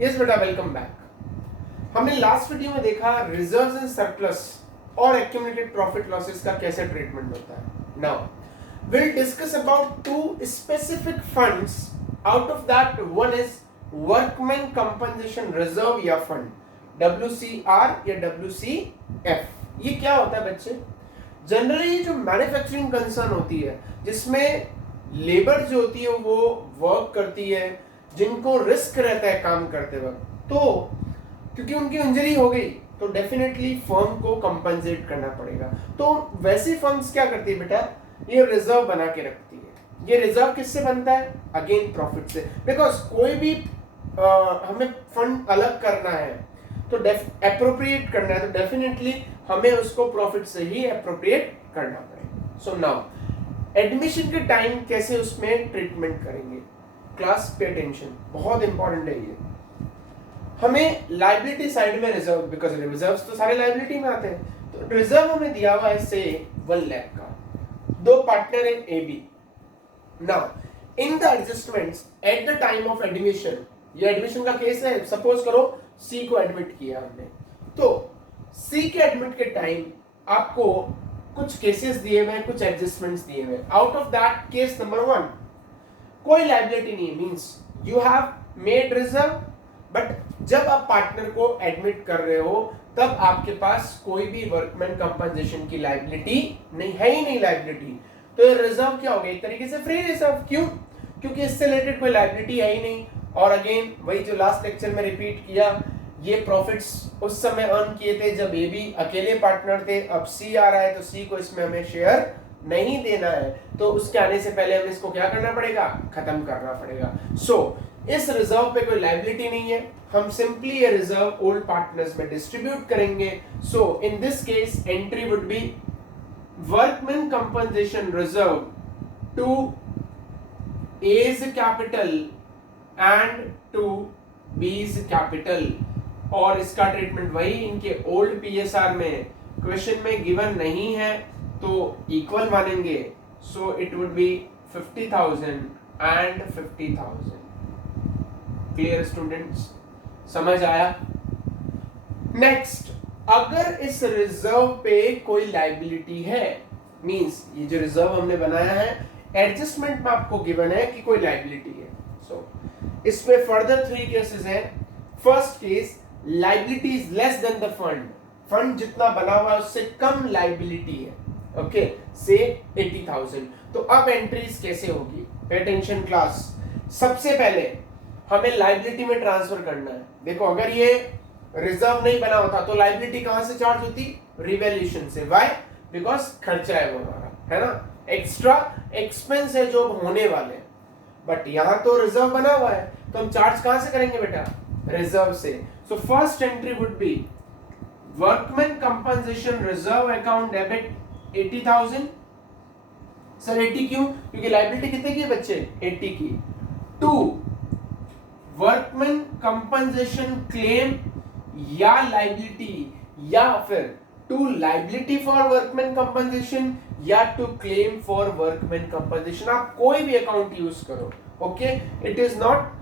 Yes बेटा, welcome back. हमने last video में देखा रिजर्व्स एंड सरप्लस और एक्यूमुलेटेड प्रॉफिट लॉसेस का कैसे ट्रीटमेंट होता है। Now will discuss about two specific funds. Out of that one is workman compensation reserve या फंड, WCR या WCF। ये क्या होता है बच्चे? जनरली जो मैन्युफैक्चरिंग कंसर्न होती है, जिसमें लेबर जो होती है वो वर्क करती है, जिनको रिस्क रहता है काम करते वक्त, तो क्योंकि उनकी इंजरी हो गई तो डेफिनेटली फर्म को कंपनसेट करना पड़ेगा। तो वैसी फर्म्स क्या करती है बेटा, ये रिजर्व बना के रखती है। ये रिजर्व किससे बनता है? अगेन प्रॉफिट से। बिकॉज कोई भी हमें फंड अलग करना है तो एप्रोप्रिएट करना है, तो डेफिनेटली हमें उसको प्रॉफिट से ही एप्रोप्रिएट करना पड़ेगा। सो नाउ एडमिशन के टाइम कैसे उसमें ट्रीटमेंट करेंगे, क्लास पे अटेंशन, बहुत इंपॉर्टेंट है ये। हमें लायबिलिटी साइड में रिजर्व, बिकॉज रिजर्व्स तो सारे लायबिलिटी में आते हैं, तो रिजर्व हमें दिया हुआ है से 1 लाख का, दो पार्टनर है AB। Now in the adjustments at the time of admission, ये एडमिशन का केस है, सपोज करो C को एडमिट किया हमने, तो C के एडमिट के टाइम आपको कुछ केसेस दिए हुए, कुछ एडजस्टमेंट्स दिए हुए। Out of that case number 1, कोई लायबिलिटी नहीं है, means you have made reserve, but जब आप पार्टनर को एडमिट कर रहे हो तब आपके पास कोई भी वर्कमैन कंपनसेशन की लायबिलिटी नहीं है, ही नहीं लायबिलिटी। तो ये रिजर्व क्या हो गया? एक तरीके से फ्री रिजर्व। क्यों? क्योंकि इससे रिलेटेड कोई लायबिलिटी है ही नहीं। और अगेन वही जो लास्ट लेक्चर में रिपीट किया, ये प्रॉफिट्स उस समय अर्न किए थे जब AB अकेले पार्टनर थे, अब C आ रहा है तो C को इसमें हमें शेयर नहीं देना है, तो उसके आने से पहले हमें इसको क्या करना पड़ेगा? खत्म करना पड़ेगा। सो इस रिजर्व पे कोई लायबिलिटी नहीं है, हम सिंपली ये रिजर्व ओल्ड पार्टनर्स में डिस्ट्रीब्यूट करेंगे। So in this case entry would be workman compensation reserve to A's capital and to B's capital, और इसका ट्रीटमेंट वही इनके ओल्ड PSR में क्वेश्चन में गिवन नहीं है तो इक्वल मानेंगे। So it would be 50,000 and 50,000। Clear students, समझ आया? नेक्स्ट, अगर इस रिजर्व पे कोई लायबिलिटी है, मींस ये जो रिजर्व हमने बनाया है एडजस्टमेंट में आपको गिवन है कि कोई लायबिलिटी है। सो इसमें फर्दर 3 केसेस हैं। First case, liability is less than the fund, fund जितना बना हुआ है उससे कम लायबिलिटी है, ओके, से 80,000। तो अब एंट्रीज कैसे होगी? Pay attention class. सबसे पहले हमें लायबिलिटी में ट्रांसफर करना है। देखो, अगर ये रिजर्व नहीं बना होता तो लायबिलिटी कहां से चार्ज होती? रिवैल्यूएशन से। व्हाई? बिकॉज खर्चा है वो हमारा, है ना, एक्स्ट्रा एक्सपेंस है जो होने वाले। बट यहां तो रिजर्व बना हुआ है, तो हम चार्ज कहां से करेंगे बेटा? रिजर्व से। So first entry would be workman compensation reserve account debit 80,000। Sir 80 क्यों? क्योंकि लायबिलिटी कितने की है बच्चे? 80 की। टू वर्कमैन कंपनसेशन क्लेम या लायबिलिटी, या फिर to liability for workman compensation या to claim for workman compensation. आप कोई भी अकाउंट यूज करो, okay, it is not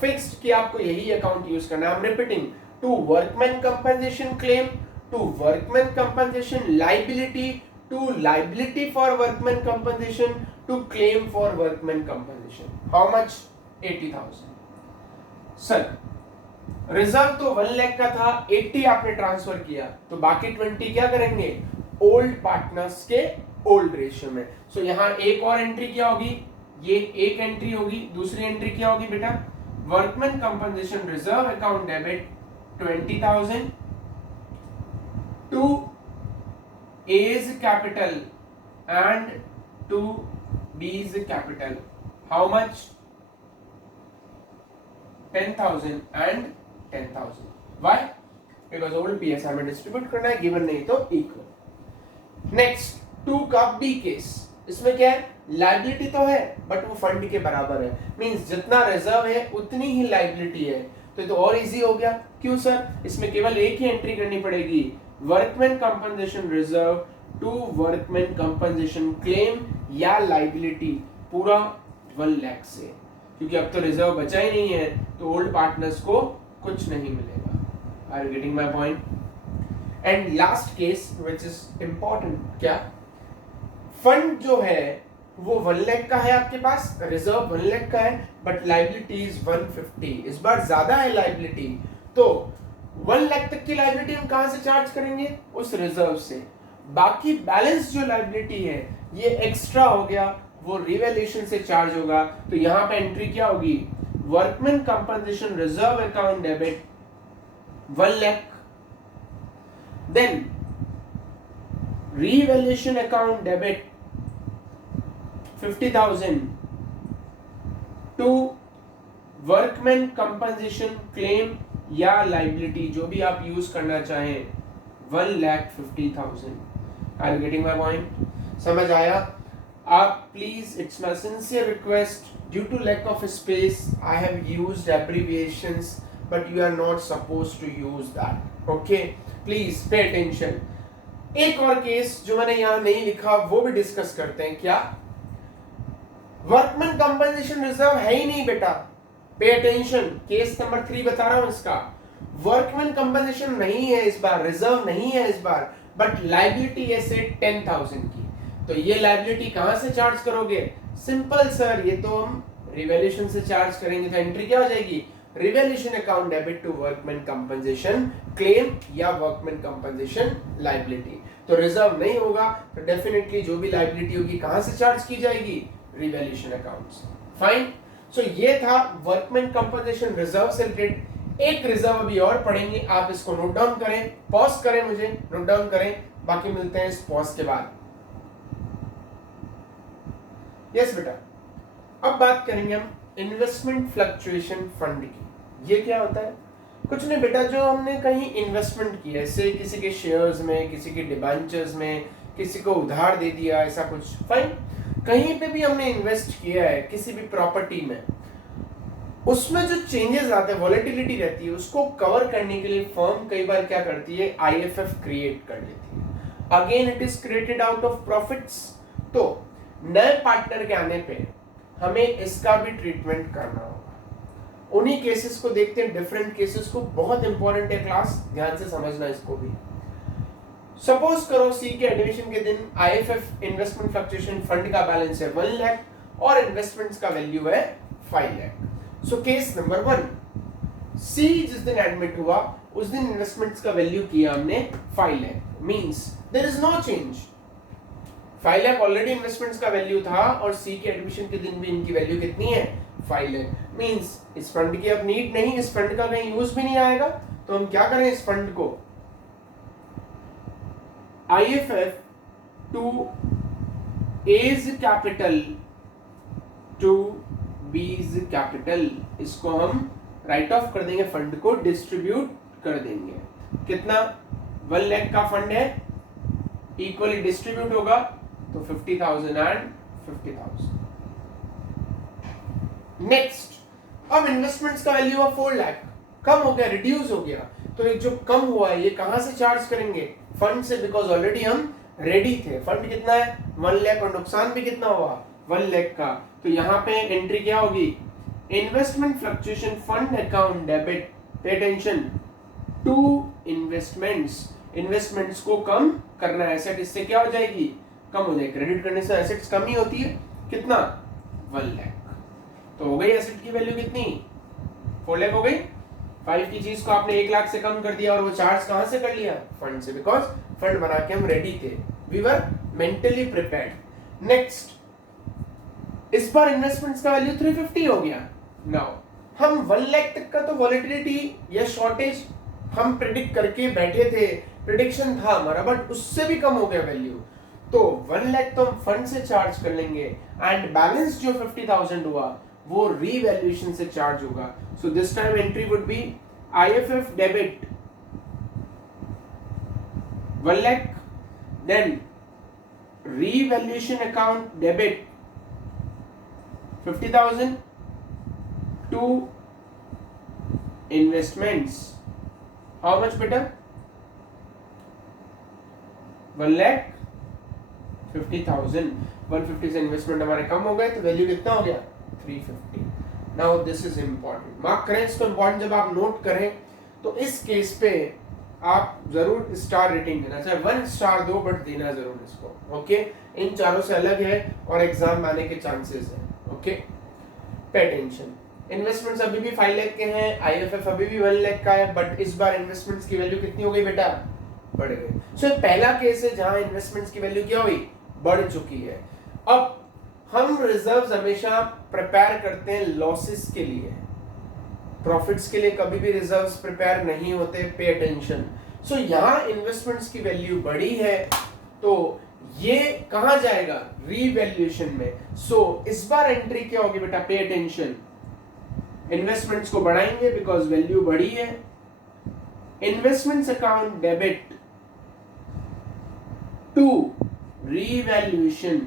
fixed कि आपको यही अकाउंट यूज करना है। I am repeating, to workman compensation claim, to workman compensation liability, to liability for workman compensation, to claim for workman compensation. How much? 80,000। Sir reserve तो 1 लाख का था, 80 आपने transfer किया, तो बाकी 20 क्या करेंगे? ओल्ड पार्टनर्स के ओल्ड रेशियो में। सो यहां एक और एंट्री क्या होगी? ये एक एंट्री होगी। दूसरी एंट्री क्या होगी बेटा? Workman compensation reserve account debit 20,000 to A's capital and to B's capital. How much? 10,000 and 10,000। Why? Because old PSR में डिस्ट्रीब्यूट करना है, गिवन नहीं तो इक्वल। नेक्स्ट, 2 का B केस। इसमें क्या है? लायबिलिटी तो है बट वो फंड के बराबर है, मींस जितना रिजर्व है उतनी ही लायबिलिटी है। तो ये तो और इजी हो गया। क्यों सर? इसमें केवल एक ही एंट्री करनी पड़ेगी, workman compensation reserve to workman compensation claim या लायबिलिटी, पूरा 1 लाख से। क्योंकि अब तो रिजर्व बचा ही नहीं है, तो ओल्ड पार्टनर्स को कुछ नहीं मिलेगा। Are you getting my point? And last case which is important, क्या फंड जो है वो 1 लाख का है आपके पास, रिजर्व 1 लाख का है, बट लाइबिलिटी इज 150, इस बार ज्यादा है लाइबिलिटी, तो 1 लाख तक की लाइबिलिटी हम कहां से चार्ज करेंगे? उस रिजर्व से। बाकी बैलेंस जो लाइबिलिटी है ये एक्स्ट्रा हो गया, वो रिवैल्यूएशन से चार्ज होगा। तो यहां पे एंट्री क्या होगी? Workman compensation reserve account debit 1 lakh, then revaluation account debit 50,000 to workman compensation claim या liability, जो भी आप यूज करना चाहें, 1,50,000। Are you getting my point? समझ आया? आप please, it's my sincere request, due to lack of space I have used abbreviations, but you are not supposed to use that, okay? Please pay attention. एक और case जो मैंने यहां नहीं लिखा वो भी डिस्कस करते हैं। क्या? वर्कमैन कंपनसेशन रिजर्व है ही नहीं बेटा, पे अटेंशन, केस नंबर 3 बता रहा हूं इसका। वर्कमैन कंपनसेशन नहीं है इस बार, रिजर्व नहीं है इस बार, बट लाइबिलिटी है से 10,000 की। तो ये लाइबिलिटी कहां से चार्ज करोगे? सिंपल सर, ये तो हम रिवैल्यूएशन से चार्ज करेंगे। तो एंट्री क्या हो जाएगी? Revaluation account debit to workman compensation claim या वर्कमैन कंपनसेशन लाइबिलिटी। तो रिजर्व नहीं होगा तो डेफिनेटली जो भी लाइबिलिटी होगी कहां से चार्ज की जाएगी? रिवैल्यूएशन अकाउंट से। फाइन। सो ये था वर्कमैन कंपनसेशन रिजर्व से रिलेटेड। एक रिजर्व अभी और पढ़ेंगे, आप इसको नोट डाउन करें, पॉज करें, मुझे नोट डाउन करें, बाकी मिलते हैं इस पॉज के बाद। यस बेटा, अब बात करेंगे हम इन्वेस्टमेंट फ्लक्चुएशन फंड की। ये क्या होता है? कुछ नहीं बेटा, जो हमने कहीं इन्वेस्टमेंट किया, जैसे किसी के शेयर्स में, किसी के डिबेंचर्स में, किसी को उधार दे दिया, ऐसा कुछ। फाइन, कहीं पे भी हमने इन्वेस्ट किया है किसी भी प्रॉपर्टी में, उसमें जो चेंजेस आते हैं, वॉलेटिलिटी रहती है, उसको कवर करने के लिए फर्म कई बार क्या करती है? आईएफएफ क्रिएट कर लेती है। Again it is created out of profits. तो नए पार्टनर के आने पे हमें इसका भी ट्रीटमेंट करना होगा। उन्हीं केसेस को देखते हैं, डिफरेंट केसेस को, बहुत इंपॉर्टेंट है क्लास, ध्यान से समझना इसको भी। सपोज करो सी के एडमिशन के दिन आईएफएफ इन्वेस्टमेंट फ्लक्चुएशन फंड का बैलेंस है 1 लाख और इन्वेस्टमेंट्स का वैल्यू है 5 लाख। सो केस नंबर 1, सी जिस दिन एडमिट हुआ उस दिन इन्वेस्टमेंट्स का वैल्यू किया हमने 5 lakh, means there is no change. 5 lakh already investments का वैल्यू था और सी के एडमिशन के दिन भी इनकी वैल्यू कितनी है? 5 लाख। मींस इस फंड की अब नीड नहीं, इस फंड का कहीं यूज भी नहीं आएगा, तो हम क्या करें? इस फंड को IFF to A's capital to B's capital, इसको हम राइट ऑफ कर देंगे, फंड को डिस्ट्रीब्यूट कर देंगे। कितना? 1 लाख का फंड है, इक्वली डिस्ट्रीब्यूट होगा तो 50,000 एंड 50,000। नेक्स्ट, अब इन्वेस्टमेंट्स का वैल्यू ऑफ 4 लाख कम हो गया, रिड्यूस हो गया, तो ये जो कम हुआ है ये कहां से चार्ज करेंगे? फंड से, बिकॉज ऑलरेडी हम रेडी थे। फंड कितना है? 1 लाख, और नुकसान भी कितना हुआ? 1 लाख का। तो यहाँ पे एंट्री क्या होगी? Investment fluctuation fund account debit, pay attention, to investments, investments को कम करना है, एसेट इससे क्या हो जाएगी? कम हो जाएगी। क्रेडिट करने से एसेट्स कम ही होती है, कितना? 1 लाख। तो हो गई एसेट की वैल्यू कितनी? 4 लाख हो गई। 5 की चीज को आपने 1 लाख से कम कर दिया, और वो चार्ज कहां से कर लिया? फंड से, बिकॉज फंड बना के हम रेडी थे, we were mentally prepared. Next, इस बार इन्वेस्टमेंट्स का वैल्यू 350 हो गया। नाउ हम 1 लाख तक का तो वॉलेटिलिटी या शॉर्टेज हम प्रिडिक्ट करके बैठे थे, प्रिडिक्शन था हमारा, बट उससे भी कम हो गया वैल्यू, तो 1 लाख तो हम फंड से चार्ज कर लेंगे, एंड बैलेंस जो 50,000 हुआ वो रीवैल्यूएशन से चार्ज होगा। So this time entry would be IFF debit 1 lakh, then revaluation account debit 50,000 to investments. How much बेटा? 1 लाख 50,000। 150 से इन्वेस्टमेंट हमारे कम हो गए तो वैल्यू कितना हो गया? 350। Now this is important, mark करें इसको, इम्पॉर्टेंट जब आप नोट करें तो इस केस पे आप जरूर स्टार रेटिंग देना, चाहे 1 स्टार दो बट देना जरूर इसको, ओके। इन चारों से अलग है और एग्जाम आने के चांसेस है, ओके। पे अटेंशन, इन्वेस्टमेंट्स अभी भी 5 लाख के हैं, आईएफएफ अभी भी 1 लाख का है, बट इस बार इन्वेस्टमेंट्स की वैल्यू कितनी हो गई बेटा, बढ़ गई। सो पहला केस है जहां इन्वेस्टमेंट्स की वैल्यू क्या हुई, बढ़ चुकी है। अब हम रिजर्व्स हमेशा प्रिपेयर करते हैं लॉसेस के लिए, प्रॉफिट्स के लिए कभी भी रिजर्व्स प्रिपेयर नहीं होते, पे अटेंशन। सो यहाँ इन्वेस्टमेंट्स की वैल्यू बढ़ी है तो ये कहां जाएगा, रीवैल्यूएशन में। सो इस बार एंट्री क्या होगी बेटा, पे अटेंशन, इन्वेस्टमेंट्स को बढ़ाएंगे बिकॉज वैल्यू बढ़ी है। Investments account debit to revaluation,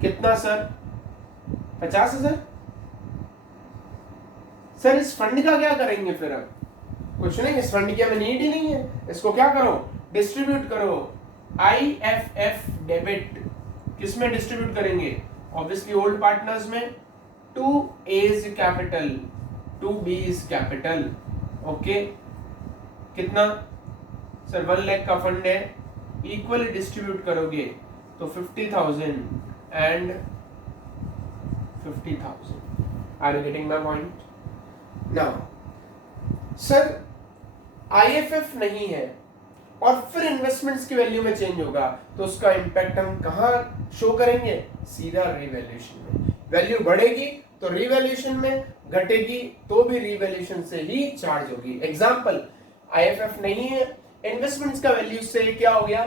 कितना सर, 50,000। सर इस फंड का क्या करेंगे फिर, अब कुछ नहीं, इस फंड की हमें नीड ही नहीं है, इसको क्या करो, डिस्ट्रीब्यूट करो। आईएफएफ डेबिट किसमें डिस्ट्रीब्यूट करेंगे, ऑब्वियसली ओल्ड पार्टनर्स में, to A's capital, to B's capital, okay. कितना सर, 1 लाख का फंड है, इक्वली डिस्ट्रीब्यूट करोगे तो 50,000 and 50,000। Are you getting my point now. Sir IFF नहीं है और फिर इन्वेस्टमेंट्स की वैल्यू में चेंज होगा तो उसका इंपैक्ट हम कहां शो करेंगे, सीधा रीवैल्यूएशन में। वैल्यू बढ़ेगी तो रीवैल्यूएशन में, घटेगी तो भी रीवैल्यूएशन से ही चार्ज होगी। एग्जांपल, आईएफएफ नहीं है, इन्वेस्टमेंट्स का वैल्यू से क्या हो गया,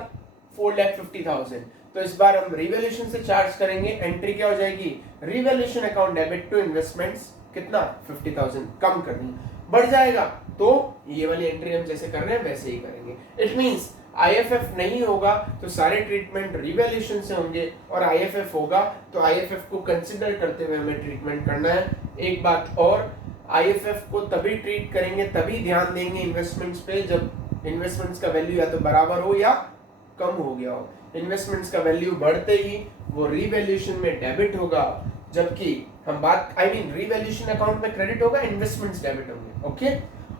4,50,000, तो इस बार हम रीवैल्यूएशन से चार्ज करेंगे, एंट्री क्या हो जाएगी, revaluation account debit to investments, कितना 50,000 कम करनी, बढ़ जाएगा तो ये वाली एंट्री हम जैसे कर रहे हैं वैसे ही करेंगे। इट मींस आईएफएफ नहीं होगा तो सारे ट्रीटमेंट रीवैल्यूएशन से होंगे, और आईएफएफ होगा तो आईएफएफ को कंसीडर करते हुए हमें ट्रीटमेंट करना है। एक बात और, आईएफएफ को तभी ट्रीट करेंगे, तभी ध्यान देंगे इन्वेस्टमेंट्स पे जब इन्वेस्टमेंट्स का वैल्यू या तो बराबर हो या कम हो गया हो। इन्वेस्टमेंट्स का वैल्यू बढ़ते ही वो रीवैल्यूएशन में डेबिट होगा, जबकि हम बात रीवैल्यूएशन अकाउंट में क्रेडिट होगा, इन्वेस्टमेंट्स डेबिट होंगे, ओके,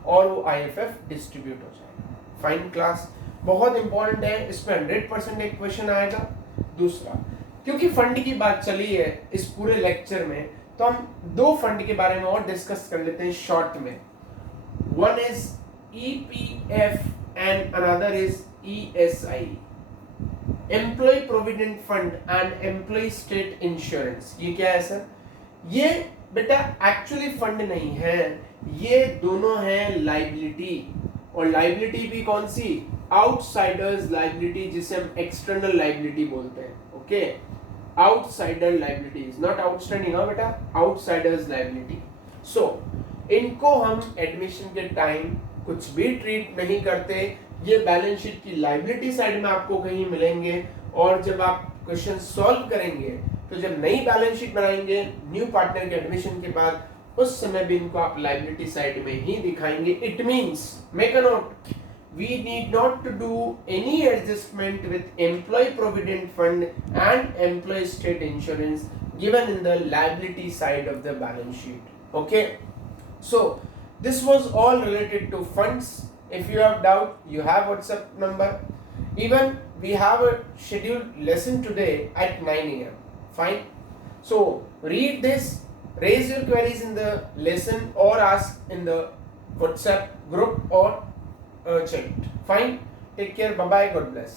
और वो आईएफएफ डिस्ट्रीब्यूट हो जाएगा। फाइन क्लास, बहुत इंपॉर्टेंट है, इसमें 100% एक क्वेश्चन आएगा। दूसरा, क्योंकि फंड की बात चली है इस पूरे लेक्चर में, तो हम दो फंड के बारे में और डिस्कस कर लेते हैं शॉर्ट में। One is EPF and another is ESI, employee provident fund and employee state insurance. ये क्या है सर, ये बेटा एक्चुअली फंड नहीं है, ये दोनों है लाइबिलिटी, और लाइबिलिटी भी कौन सी, आउटसाइडर्स लाइबिलिटी, जिसे हम एक्सटर्नल लाइबिलिटी बोलते हैं, okay. Outsider liabilities, not outstanding, हाँ बेटा, आउटसाइडर्स लाइबिलिटी। सो इनको हम एडमिशन के टाइम कुछ भी ट्रीट नहीं करते, ये बैलेंस शीट की लाइबिलिटी साइड में आपको कहीं मिलेंगे, और जब आप क्वेश्चन सॉल्व करेंगे तो जब नई बैलेंस शीट बनाएंगे न्यू पार्टनर के एडमिशन के बाद, उस समय भी इनको आप लाइबिलिटी साइड में ही दिखाएंगे। It means, make a note, we need not to do any adjustment with employee provident fund and employee state insurance given in the liability side of the balance sheet, okay. So this was all related to funds. If you have doubt, you have WhatsApp number. Even we have a scheduled lesson today at 9 a.m. Fine. So read this, raise your queries in the lesson or ask in the WhatsApp group or chat. Fine. Take care. Bye bye. God bless.